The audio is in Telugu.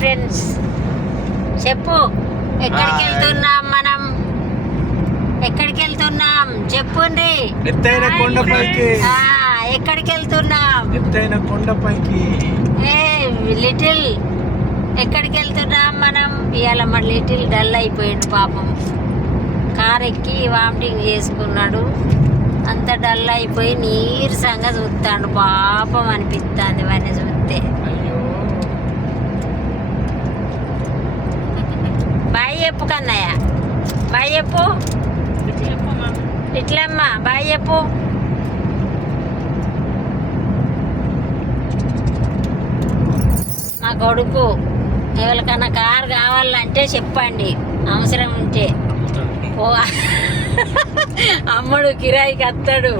ఫ్రెండ్స్, చెప్పు. ఎక్కడికి వెళ్తున్నాం మనం? ఎక్కడికి వెళ్తున్నాం చెప్పుండ్రి. ఎత్తైన కొండపైకి. ఎక్కడికి వెళ్తున్నాం? ఎత్తైన కొండపైకి. లిటిల్ ఎక్కడికి వెళ్తున్నాం మనం? ఇవాళ మన లిటిల్ డల్ అయిపోయిండు పాపం. కార్ ఎక్కి వామిటింగ్ చేసుకున్నాడు. అంత డల్ అయిపోయి నీరసంగా చూస్తాడు. పాపం అనిపిస్తుంది వాడిని చూస్తే. బాయ్ చెప్పు కన్నయ్య, బాయ్ చెప్పు. ఇట్లమ్మ బాయ్ చెప్పు. మా కొడుకు ఎవరికన్నా కారు కావాలంటే చెప్పండి, అవసరం ఉంటే. ఓ అమ్మడు కిరాయికి వస్తాడు.